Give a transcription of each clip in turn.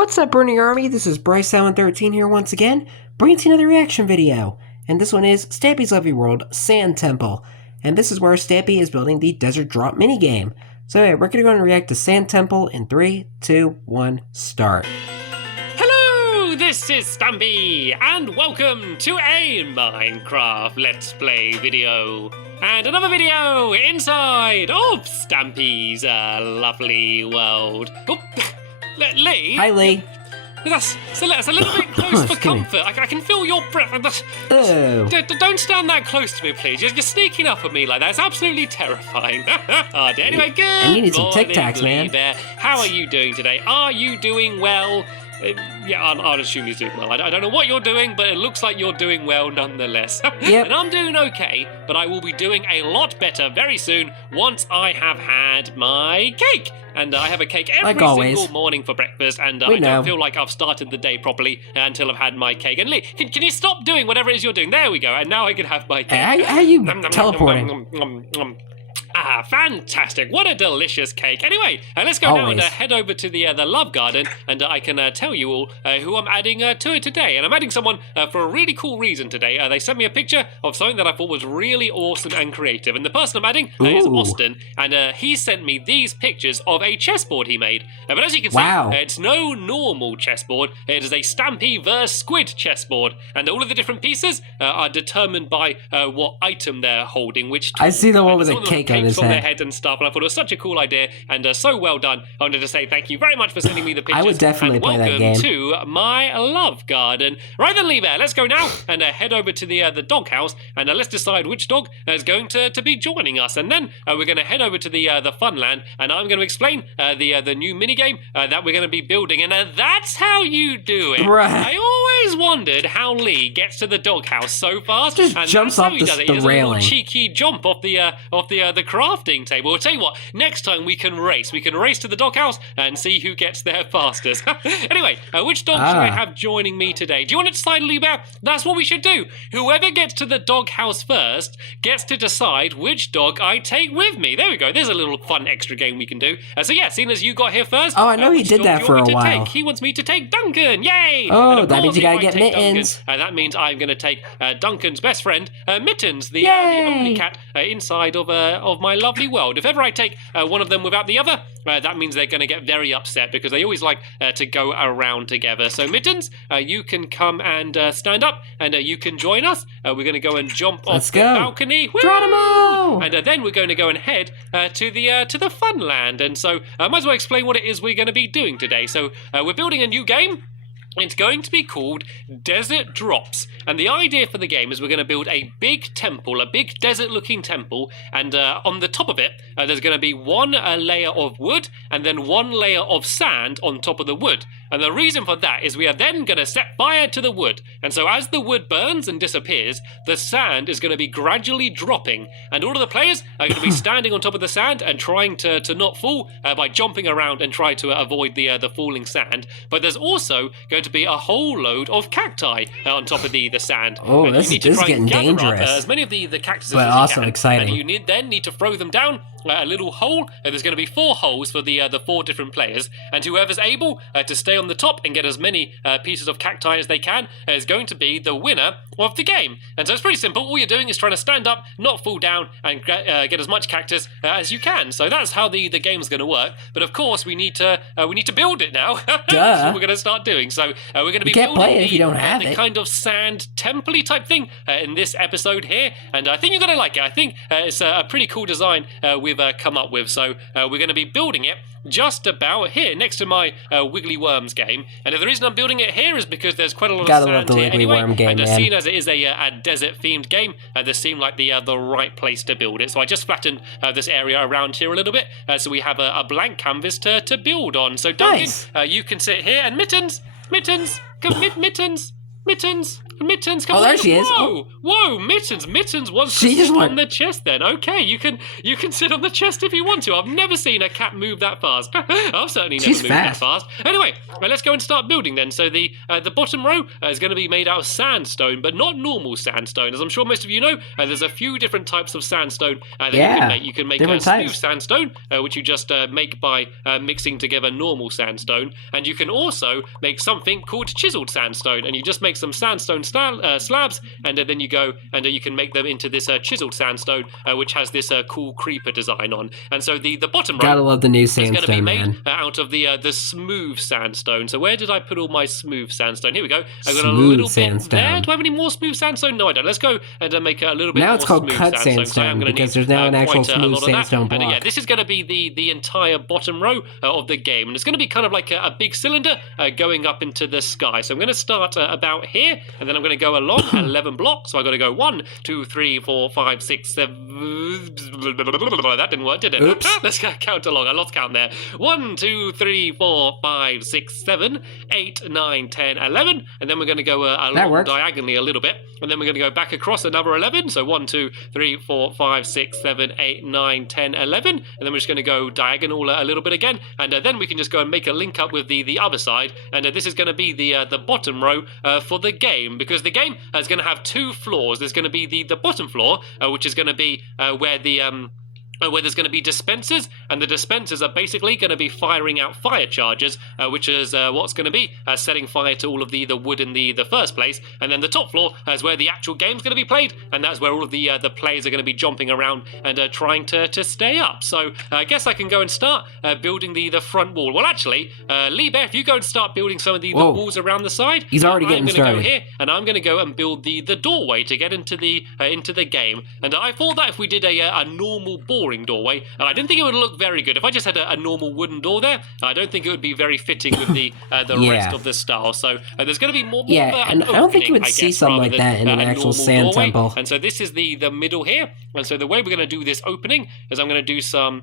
What's up, Burning Army? This is BryceAllen13 here once again, bringing to you another reaction video. And this one is Stampy's Lovely World Sand Temple. And this is where Stampy is building the Desert Drop minigame. So yeah, we're going to go and react to Sand Temple in 3, 2, 1, start. Hello, this is Stampy, and welcome to a Minecraft Let's Play video. And another video inside of Stampy's lovely world. Oh, Lee? Hi, Lee. That's a little bit close for comfort. I can feel your breath. Oh. Don't stand that close to me, please. You're sneaking up on me like that. It's absolutely terrifying. Oh, dear. Anyway, good I needed some morning, Tic Tacs, man. There. How are you doing today? Are you doing well? Yeah, I'll assume he's doing well. I don't know what you're doing, but it looks like you're doing well nonetheless. Yep. And I'm doing okay, but I will be doing a lot better very soon once I have had my cake. And I have a cake every single morning for breakfast, and I don't feel like I've started the day properly until I've had my cake. And Lee, can you stop doing whatever it is you're doing? There we go, and now I can have my cake. How are you teleporting? Ah, fantastic. What a delicious cake. Anyway, let's go now and head over to the Love Garden, and I can tell you all who I'm adding to it today. And I'm adding someone for a really cool reason today. They sent me a picture of something that I thought was really awesome and creative. And the person I'm adding is Austin, and he sent me these pictures of a chessboard he made. But as you can see, it's no normal chessboard. It is a Stampy vs. Squid chessboard. And all of the different pieces are determined by what item they're holding, which tool. I see the one with a cake on their head and stuff, and I thought it was such a cool idea and so well done. I wanted to say thank you very much for sending me the pictures. I would definitely play that game. Welcome to my love garden. Right then, Lee Bear, let's go now and head over to the doghouse, and let's decide which dog is going to be joining us. And then we're going to head over to the Funland, and I'm going to explain the new minigame that we're going to be building. And that's how you do it. Right. I always wondered how Lee gets to the doghouse so fast. Just and jumps that's off how he does it. the He does railing. a little cheeky jump off the crafting table. I'll tell you what, next time we can race. We can race to the doghouse and see who gets there fastest. Anyway, which dog should I have joining me today? Do you want to decide, Lee Bear? That's what we should do. Whoever gets to the doghouse first gets to decide which dog I take with me. There we go. There's a little fun extra game we can do. So yeah, seeing as you got here first. Oh, I know he did that for a while. He wants me to take Duncan. Yay! Oh, that means you gotta get Mittens. That means I'm going to take Duncan's best friend, Mittens, the only cat inside of my lovely world. If ever I take one of them without the other, that means they're going to get very upset because they always like to go around together. So Mittens, you can come and stand up, and you can join us. We're going to go and jump off the balcony. Geronimo! And then we're going to go and head to the Funland. And so I might as well explain what it is we're going to be doing today. So we're building a new game. It's going to be called Desert Drops, and the idea for the game is we're going to build a big temple, a big desert-looking temple, and on the top of it, there's going to be one layer of wood and then one layer of sand on top of the wood. And the reason for that is we are then going to set fire to the wood, and so as the wood burns and disappears, the sand is going to be gradually dropping, and all of the players are going to be standing on top of the sand and trying to not fall by jumping around and try to avoid the falling sand. But there's also going to be a whole load of cacti on top of the sand. Oh, and this is getting dangerous. as many of the cactuses but as also you can, exciting. and you then need to throw them down a little hole. There's going to be 4 holes for the 4 different players, and whoever's able to stay on the top and get as many pieces of cacti as they can is going to be the winner of the game. And so it's pretty simple. All you're doing is trying to stand up, not fall down, and get as much cactus as you can. So that's how the game's going to work. But of course, we need to build it now. That's what we're going to start doing. So we're going to be building play it if you don't have the kind of sand temple-y type thing in this episode here. And I think you're going to like it. I think it's a pretty cool design we've come up with. So we're going to be building it just about here next to my Wiggly Worms game. And the reason I'm building it here is because there's quite a lot of sand here anyway. And seeing as it is a desert-themed game, this seemed like the right place to build it. So I just flattened this area around here a little bit, so we have a blank canvas to build on. So Duncan, you can sit here, and Mittens, come, Mittens. Mittens, come Oh, on. there she is. Whoa, whoa, Mittens. Mittens wants She to just sit went- on the chest then. Okay, you can sit on the chest if you want to. I've never seen a cat move that fast. I've certainly never She's moved fast. that fast. Anyway, let's go and start building then. So the bottom row is going to be made out of sandstone, but not normal sandstone. As I'm sure most of you know, there's a few different types of sandstone that you can make. You can make different smooth types. sandstone, which you just make by mixing together normal sandstone, and you can also make something called chiseled sandstone, and you just make some sandstone slabs, and then you go and you can make them into this chiseled sandstone, which has this cool creeper design on. And so the bottom row Gotta love the new is going to be sandstone, made man. out of the smooth sandstone. So where did I put all my smooth sandstone? Here we go. I've got a Smooth little bit sandstone. there. Do I have any more smooth sandstone? No, I don't. Let's go and make a little bit Now more it's called smooth cut sandstone. So I am sandstone gonna because need, there's now an actual quite a smooth lot of that. sandstone And block. yeah, this is going to be the entire bottom row of the game, and it's going to be kind of like a big cylinder going up into the sky. So I'm going to start about here, and then I'm going to go along 11 blocks. So I've got to go 1, 2, 3, 4, 5, 6, 7. That didn't work, did it? Oops. Let's count along. I lost count there. 1, 2, 3, 4, 5, 6, 7, 8, 9, 10, 11, and then we're going to go along diagonally a little bit, and then we're going to go back across another 11. So 1, 2, 3, 4, 5, 6, 7, 8, 9, 10, 11, and then we're just going to go diagonal a little bit again, and then we can just go and make a link up with the other side, and this is going to be the bottom row for the game, because the game is going to have 2 floors. There's going to be the bottom floor, which is going to be where there's going to be dispensers, and the dispensers are basically going to be firing out fire charges, which is what's going to be setting fire to all of the wood in the first place. And then the top floor is where the actual game's going to be played, and that's where all of the players are going to be jumping around and trying to stay up. So I guess I can go and start building the front wall. Well, actually, Lee Bear, if you go and start building some of the walls around the side, he's already getting I'm going to started. go here, and I'm going to go and build the doorway to get into the game. And I thought that if we did a normal boring doorway, and I didn't think it would look very good if I just had a normal wooden door there. I don't think it would be very fitting with the rest of the style. So there's going to be more and I don't think you would see something like that in an actual sand temple. And so this is the middle here, and so the way we're going to do this opening is I'm going to do some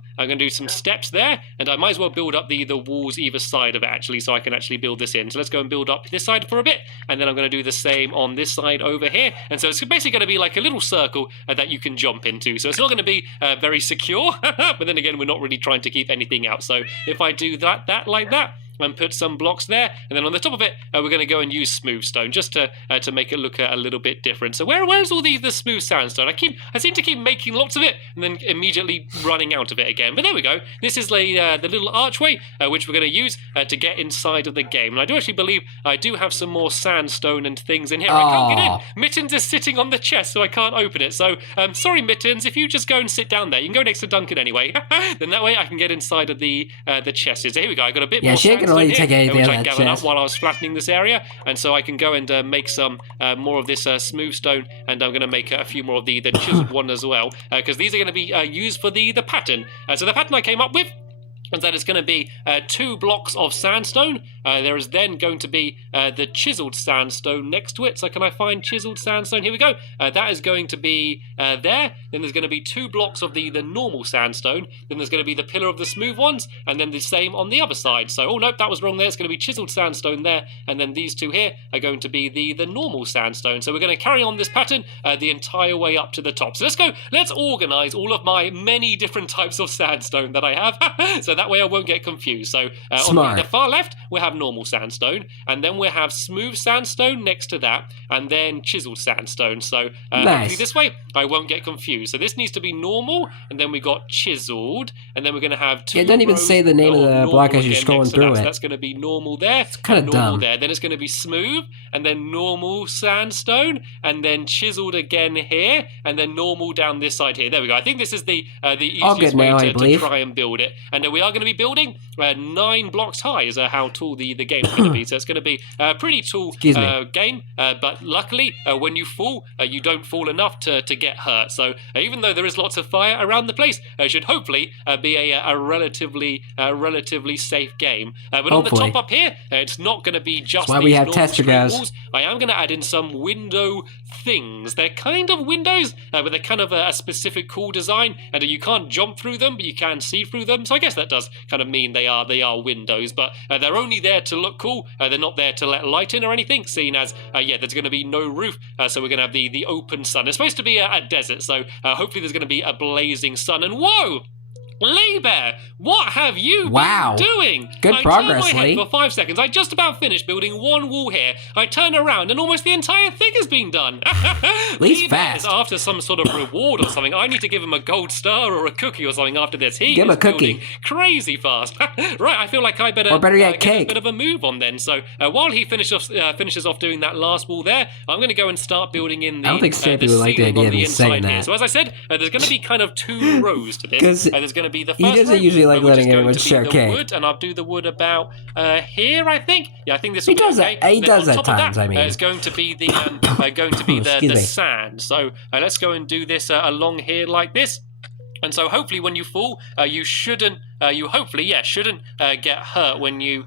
steps there, and I might as well build up the walls either side of it actually, so I can actually build this in. So let's go and build up this side for a bit, and then I'm going to do the same on this side over here. And so it's basically going to be like a little circle that you can jump into. So it's not going to be very secure, but then again, we're not really trying to keep anything out. So if I do that like that, and put some blocks there, and then on the top of it, we're going to go and use smooth stone just to make it look a little bit different. So where's all the smooth sandstone? I seem to keep making lots of it and then immediately running out of it again. But there we go. This is the little archway which we're going to use to get inside of the game. And I do actually believe I do have some more sandstone and things in here. I can't get in. Mittens is sitting on the chest, so I can't open it. So sorry, Mittens. If you just go and sit down there, you can go next to Duncan anyway. Then that way I can get inside of the chest. So here we go. I got a bit more sandstone really here, take anything which out I of that gathered up chest. while I was flattening this area, and so I can go and make some more of this smooth stone, and I'm going to make a few more of the chiseled one as well, because these are going to be used for the pattern. So the pattern I came up with, and that is going to be 2 blocks of sandstone. There is then going to be the chiseled sandstone next to it. So can I find chiseled sandstone? Here we go. That is going to be there. Then there's going to be 2 blocks of the normal sandstone. Then there's going to be the pillar of the smooth ones, and then the same on the other side. So, oh nope, that was wrong there. It's going to be chiseled sandstone there, and then these 2 here are going to be the normal sandstone. So we're going to carry on this pattern the entire way up to the top. So let's organize all of my many different types of sandstone that I have. So that way I won't get confused. So on the far left, we have normal sandstone, and then we have smooth sandstone next to that, and then chiseled sandstone. So hopefully this way I won't get confused. So this needs to be normal, and then we got chiseled, and then we're going to have 2 don't even say the name of the block as you're scrolling through it. So that's going to be normal there. It's kind of dumb. There. Then it's going to be smooth, and then normal sandstone, and then chiseled again here, and then normal down this side here. There we go. I think this is the easiest way to try and build it. And we are going to be building 9 blocks high is how tall the game's going to be. So it's going to be a pretty tall game, but luckily when you fall, you don't fall enough to get hurt. So even though there is lots of fire around the place, it should hopefully be a relatively safe game. But on the top up here, it's not going to be just why these we have normal tester straight guys. walls. I am going to add in some window things. They're kind of windows, but they're kind of a specific cool design, and you can't jump through them, but you can see through them. So I guess that does kind of mean they are windows, but they're only only there to look cool. They're not there to let light in or anything, seeing as, there's going to be no roof, so we're going to have the open sun. It's supposed to be a desert, so hopefully there's going to be a blazing sun. And whoa! Lee Bear, what have you been doing? Good progress, I turned my Lee. head for 5 seconds. I just about finished building one wall here. I turn around and almost the entire thing has been done. Lee's Lee fast. Bear's after some sort of reward or something. I need to give him a gold star or a cookie or something after this. He Give him is a cookie. building crazy fast. Right, I feel like I better Or better yet, get cake. a bit of a move on then. So while he finishes off doing that last wall there, I'm going to go and start building in the I don't think Stampy the would like the ceiling idea on of the me saying inside here. that. So as I said, there's going to be kind of 2 rows to this. 'Cause There's going to be the he first doesn't row, usually like which is letting going everyone to be share the cake. wood, and I'll do the wood about here, I think. Yeah, I think this He will be does okay. that- he Then does on at top of times, that, I mean. it's going to be the Excuse me. sand. So let's go and do this along here like this. And so hopefully when you fall, you shouldn't get hurt when you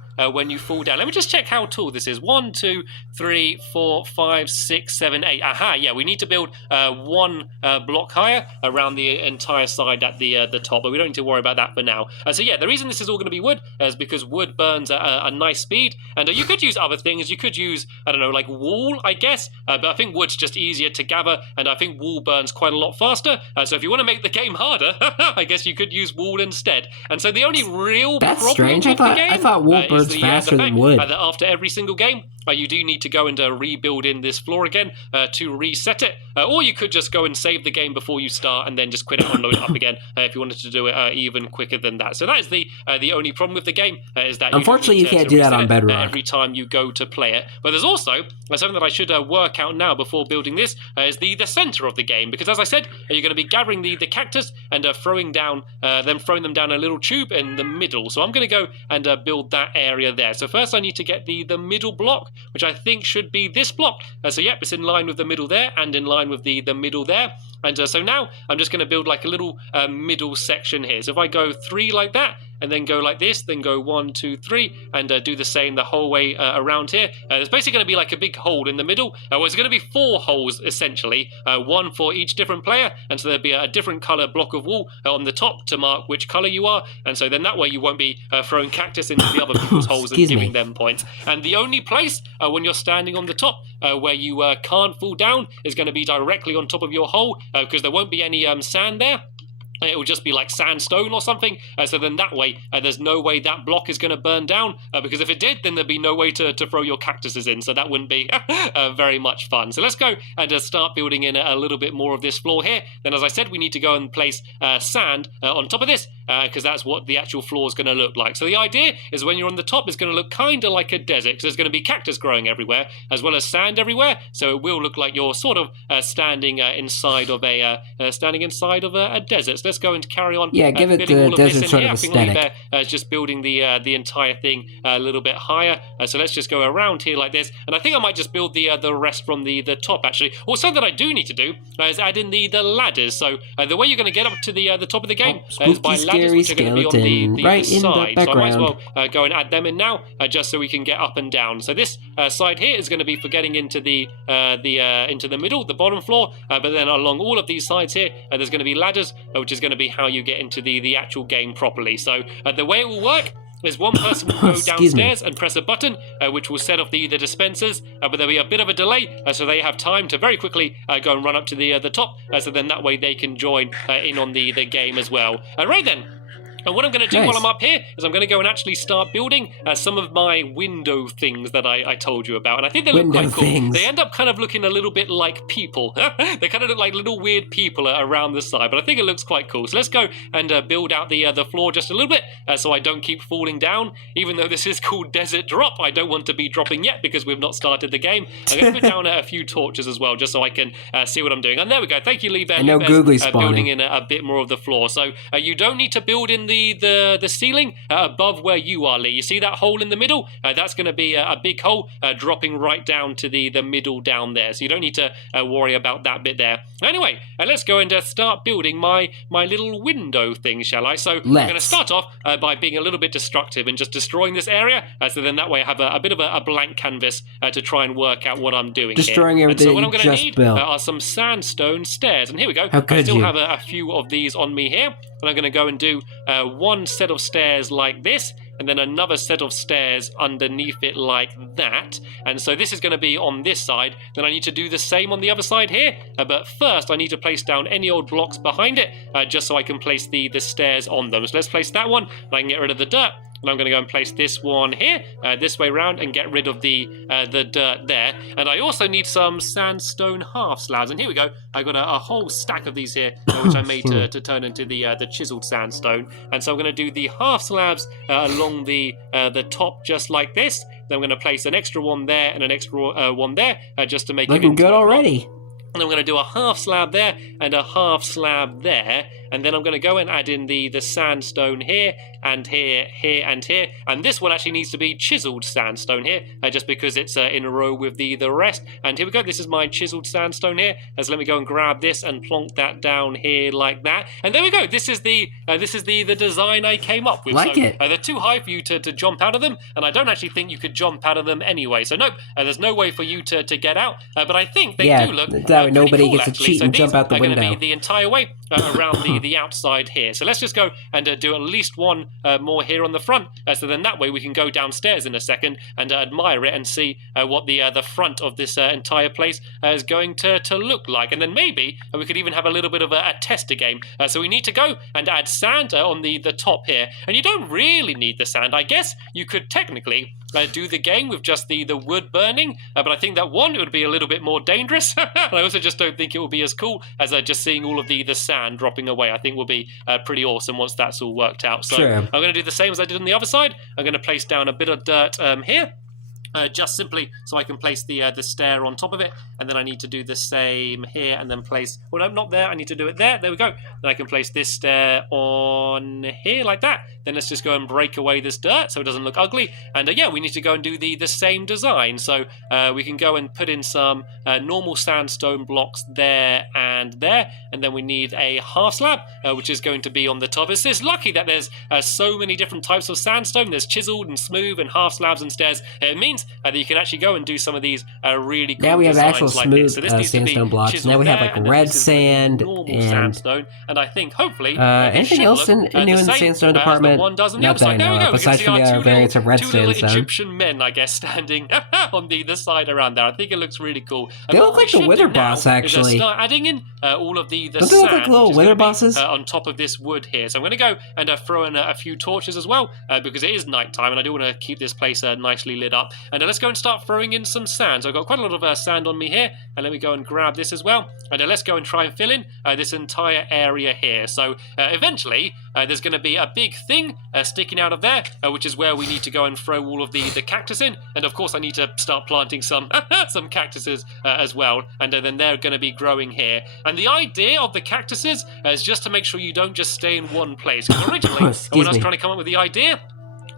fall down. Let me just check how tall this is. 1, 2, 3, 4, 5, 6, 7, 8. Aha, yeah, we need to build 1 block higher around the entire side at the top, but we don't need to worry about that for now. So yeah, the reason this is all going to be wood is because wood burns at a nice speed, and you could use other things. You could use, I don't know, like wool, I guess, but I think wood's just easier to gather, and I think wool burns quite a lot faster. So if you want to make the game harder, I guess you could use wool instead. And so the only real That's problem strange. with I the game thought wool is burns the faster than fact, wood. that after every single game, you do need to go and rebuild in this floor again to reset it. Or you could just go and save the game before you start and then just quit it and load it up again if you wanted to do it even quicker than that. So that is the only problem with the game, is that Unfortunately, you you can't do that on Bedrock. every time you go to play it. But there's also something that I should work out now before building this, is the center of the game. Because as I said, you're going to be gathering the cactus and throwing them down a little tube in the middle. So I'm going to go and build that area there. So first I need to get the middle block, which I think should be this block. So yep, it's in line with the middle there and in line with the middle there. And so now I'm just going to build like a little middle section here. So if I go 3 like that, and then go like this, then go 1, 2, 3, and do the same the whole way around here. There's basically going to be like a big hole in the middle. Well, it's going to be 4 holes, essentially, 1 for each different player, and so there'll be a different color block of wool on the top to mark which color you are, and so then that way you won't be throwing cactus into the other people's holes and giving them points. And the only place when you're standing on the top where you can't fall down is going to be directly on top of your hole, because there won't be any sand there. It will just be like sandstone or something. So then that way, there's no way that block is going to burn down. Because if it did, then there'd be no way to throw your cactuses in. So that wouldn't be very much fun. So let's go and start building in a little bit more of this floor here. Then, as I said, we need to go and place sand on top of this, because that's what the actual floor is going to look like. So the idea is when you're on the top, it's going to look kind of like a desert, because there's going to be cactus growing everywhere, as well as sand everywhere. So it will look like you're sort of standing inside of a desert. So let's go and carry on. Yeah, give it the desert sort of aesthetic. Just building the entire thing a little bit higher. So let's just go around here like this. And I think I might just build the rest from the top, actually. Or something that I do need to do is add in the ladders. So the way you're going to get up to the top of the game is by ladders, which are going to be on the right side. in the background. So I might as well go and add them in now, just so we can get up and down. So this side here is going to be for getting into the middle, the bottom floor. But then along all of these sides here, there's going to be ladders, which is going to be how you get into the actual game properly. So the way it will work is one person will go downstairs and press a button, which will set off the dispensers, but there'll be a bit of a delay, so they have time to very quickly go and run up to the top, so then that way they can join in on the game as well. Right then. And what I'm going to do while I'm up here is I'm going to go and actually start building some of my window things that I told you about. And I think they look quite cool. They end up kind of looking a little bit like people. They kind of look like little weird people around the side, but I think it looks quite cool. So let's go and build out the floor just a little bit so I don't keep falling down. Even though this is called Desert Drop, I don't want to be dropping yet because we've not started the game. I'm going to put down a few torches as well just so I can see what I'm doing. And there we go. Thank you, Lee Bear. And no googly spawning. Building in a bit more of the floor. So you don't need to build in the ceiling above where you are, Lee. You see that hole in the middle? That's going to be a big hole dropping right down to the middle down there. So you don't need to worry about that bit there. Anyway, let's go and start building my little window thing, shall I? So I'm going to start off by being a little bit destructive and just destroying this area. So then that way I have a bit of a blank canvas to try and work out what I'm doing Destroying here. everything so what I'm you going to just need built. are some sandstone stairs. And here we go. How could I still you? have a few of these on me here. And I'm going to go and do one set of stairs like this. and then another set of stairs underneath it like that. And so this is going to be on this side. Then I need to do the same on the other side here. But first, I need to place down any old blocks behind it, just so I can place the stairs on them. So let's place that one, and I can get rid of the dirt. And I'm going to go and place this one here, this way round, and get rid of the dirt there. And I also need some sandstone half slabs. And here we go. I got a whole stack of these here, which I made to turn into the chiseled sandstone. And so I'm going to do the half slabs along the top, just like this. Then I'm going to place an extra one there and an extra one there, just to make it looking good already. And I'm going to do a half slab there and a half slab there. And then I'm going to go and add in the sandstone here and here, here and here. And this one actually needs to be chiseled sandstone here, just because it's in a row with the rest. And here we go. This is my chiseled sandstone here. So let me go and grab this and plonk that down here like that. And there we go. This is the design I came up with. Like it. They're too high for you to jump out of them, and I don't actually think you could jump out of them anyway. So nope, there's no way for you to get out. But I think they do look that way nobody cool, gets to actually. cheat So and jump out the window. window. Going to be the entire way around the outside here. So let's just go and do at least one more here on the front. So then that way we can go downstairs in a second and admire it and see what the front of this entire place is going to look like. And then maybe we could even have a little bit of a tester game. So we need to go and add sand on the top here. And you don't really need the sand. I guess you could technically do the game with just the wood burning, but I think that it would be a little bit more dangerous, and I also just don't think it will be as cool as just seeing all of the sand dropping away. I think will be pretty awesome once that's all worked out. So True. I'm going to do the same as I did on the other side. I'm going to place down a bit of dirt here. Just simply so I can place the stair on top of it, and then I need to do the same here and then place, well, no, not there, I need to do it there, we go. Then I can place this stair on here like that. Then let's just go and break away this dirt so it doesn't look ugly, and yeah, we need to go and do the same design. So we can go and put in some normal sandstone blocks there, and then we need a half slab, which is going to be on the top. It's lucky that there's so many different types of sandstone. There's chiseled and smooth and half slabs and stairs. It means that you can actually go and do some of these really cool now we have actual like smooth this. So this needs sandstone to be blocks. Now we have like red sand normal and sandstone, and I think hopefully anything else new in the sandstone department? One does on the Not other that side. I There we know go. of, We can aside see from our the variants of red two little sandstone. Egyptian men, I guess, standing on the side around there. I think it looks really cool. They look like the Wither boss, actually. Start adding in all of the Don't they sand, look like little which is Wither gonna be, bosses? on top of this wood here. So I'm going to go and throw in a few torches as well, because it is nighttime and I do want to keep this place nicely lit up. And let's go and start throwing in some sand. So I've got quite a lot of sand on me here, and let me go and grab this as well. And let's go and try and fill in this entire area here. So eventually there's going to be a big thing sticking out of there, which is where we need to go and throw all of the cactus in. And of course I need to start planting some some cactuses as well, and then they're going to be growing here. And the idea of the cactuses is just to make sure you don't just stay in one place, because originally when I was trying to come up with the idea,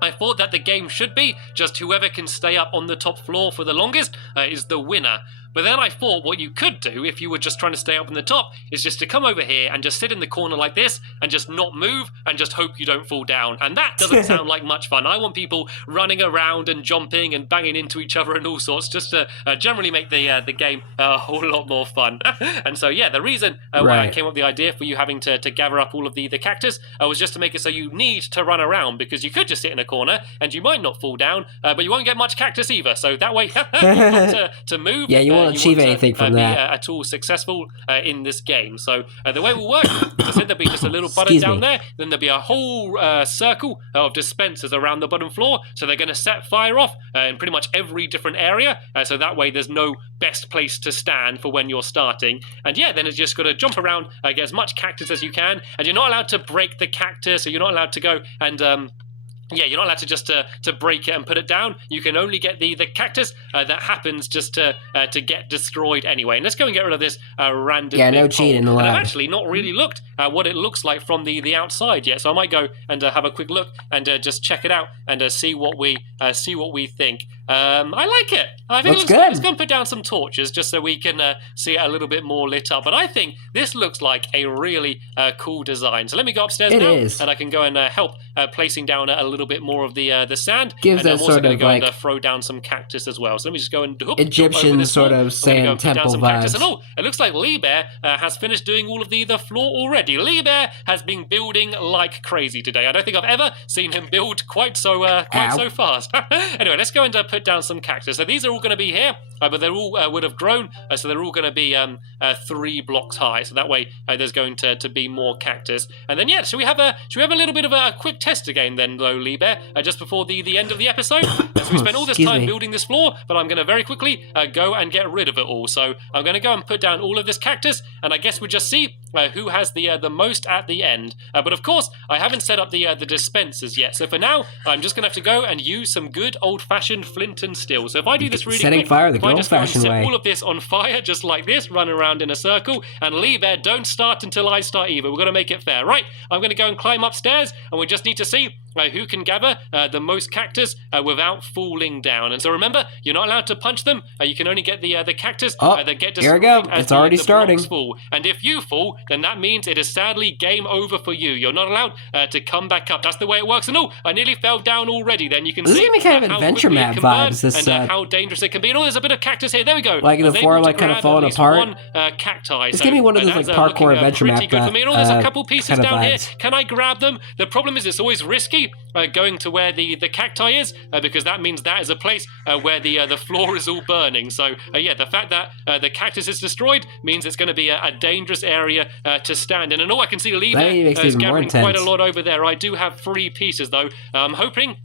I thought that the game should be just whoever can stay up on the top floor for the longest is the winner. But then I thought what you could do if you were just trying to stay up on the top is just to come over here and just sit in the corner like this and just not move and just hope you don't fall down. And that doesn't sound like much fun. I want people running around and jumping and banging into each other and all sorts, just to generally make the game a whole lot more fun. And so yeah, the reason why I came up with the idea for you having to gather up all of the cactus was just to make it so you need to run around, because you could just sit in a corner and you might not fall down, but you won't get much cactus either. So that way to move. Yeah, you won't achieve anything from that. At all successful in this game. So the way it will work, as I said, there'll be just a little button down there, then there'll be a whole circle of dispensers around the bottom floor, so they're going to set fire off in pretty much every different area, so that way there's no best place to stand for when you're starting. And yeah, then it's just got to jump around, get as much cactus as you can, and you're not allowed to break the cactus, or you're not allowed to go and yeah, you're not allowed to just to break it and put it down. You can only get the cactus that happens just to get destroyed anyway. And let's go and get rid of this random. Yeah, no cheating allowed. And I've actually not really looked at what it looks like from the outside yet, so I might go and have a quick look and just check it out and see what we think. I like it. I think Looks it looks good. good. Let's go and put down some torches just so we can see it a little bit more lit up. But I think this looks like a really cool design. So let me go upstairs now, and I can go and help placing down a little bit more of the sand. Gives and that I'm also sort going of to go like and throw down some cactus as well. So let me just go and Egyptian sort of sand temple vibes. And it looks like Lee Bear has finished doing all of the floor already. Lee Bear has been building like crazy today. I don't think I've ever seen him build quite so fast. Anyway, let's go and put down some cactus. So these are all going to be here, but they're all would have grown, so they're all going to be 3 blocks high. So that way there's going to be more cactus. And then should we have a little bit of a quick test again then, Lee Bear, just before the end of the episode? So we spent all this time building this floor, but I'm going to very quickly go and get rid of it all. So I'm going to go and put down all of this cactus, and I guess we'll just see who has the most at the end. But of course, I haven't set up the dispensers yet. So for now, I'm just going to have to go and use some good old-fashioned flint and steel. So if I do this really quick, fire the if I just go and old-fashioned set way. all of this on fire, just like this, run around in a circle, and Lee Bear, don't start until I start either. We're going to make it fair. Right, I'm going to go and climb upstairs, and we just need to see who can gather the most cactus without falling down. And so remember, you're not allowed to punch them. You can only get the cactus that get destroyed. Here we go. As It's already starting. fall. And if you fall, then that means it is sadly game over for you. You're not allowed to come back up. That's the way it works. And I nearly fell down already. Then you can this see is gonna be kind of how adventure quickly map it can burn vibes. This and how dangerous it can be. And there's a bit of cactus here. There we go. Like the floor, like kind of falling apart. One cacti. It's gonna be one of those like parkour adventure map. Good for me. And there's a couple pieces down here. vibes. Can I grab them? The problem is it's always risky going to where the cacti is because that means that is a place where the floor is all burning. So the fact that the cactus is destroyed means it's going to be a dangerous area to stand in. And I can see Lee there is gathering quite a lot over there. I do have 3 pieces though. I'm hoping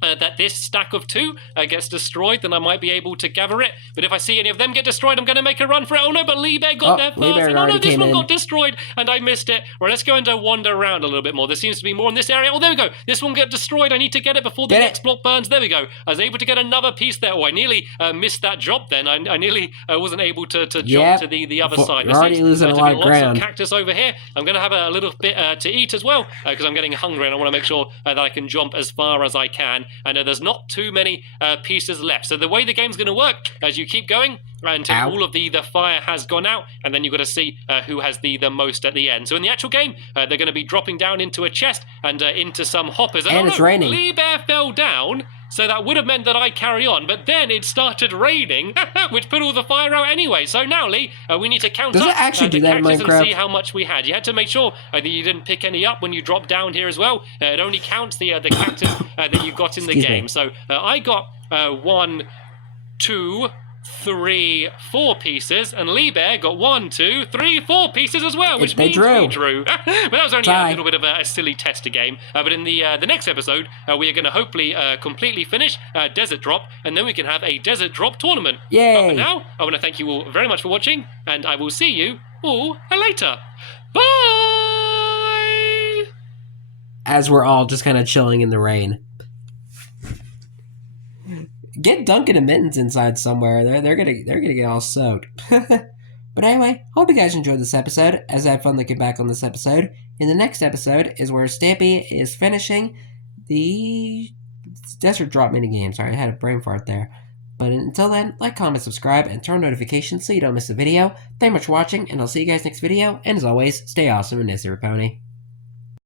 that this stack of 2 gets destroyed, then I might be able to gather it. But if I see any of them get destroyed, I'm going to make a run for it. Oh no, but Lee Bear got there first. And no, this one got destroyed, and I missed it. Right, let's go and wander around a little bit more. There seems to be more in this area. Oh, there we go. This one got destroyed. I need to get it before the next block burns. There we go. I was able to get another piece there. Oh, I nearly missed that jump then. I nearly wasn't able to jump to the other side. You're already losing a lot of ground. Lots of cactus over here. I'm going to have a little bit to eat as well because I'm getting hungry and I want to make sure that I can jump as far as I can. And there's not too many pieces left. So the way the game's going to work, as you keep going until all of the fire has gone out, and then you've got to see who has the most at the end. So in the actual game, they're going to be dropping down into a chest and into some hoppers. And it's raining. Lee Bear fell down, so that would have meant that I carry on, but then it started raining, which put all the fire out anyway. So now, Lee, we need to count up it actually the do that in cactus Minecraft? and see how much we had. You had to make sure that you didn't pick any up when you dropped down here as well. It only counts the cactus that you got in the game. So I got 1, 2, 3, 4 pieces, and Lee Bear got 1, 2, 3, 4 pieces as well, which means we drew. But that was only a little bit of a silly tester game. But in the next episode, we are going to hopefully completely finish Desert Drop, and then we can have a Desert Drop tournament. Yay! But for now, I want to thank you all very much for watching, and I will see you all later. Bye! As we're all just kind of chilling in the rain. Get Duncan and Mittens inside somewhere. They're gonna get all soaked. But anyway, hope you guys enjoyed this episode, as I had fun looking back on this episode. In the next episode is where Stampy is finishing the Desert Drop minigame. Sorry, I had a brain fart there. But until then, like, comment, subscribe, and turn notifications so you don't miss a video. Thank you much for watching, and I'll see you guys next video. And as always, stay awesome and nice, Pony.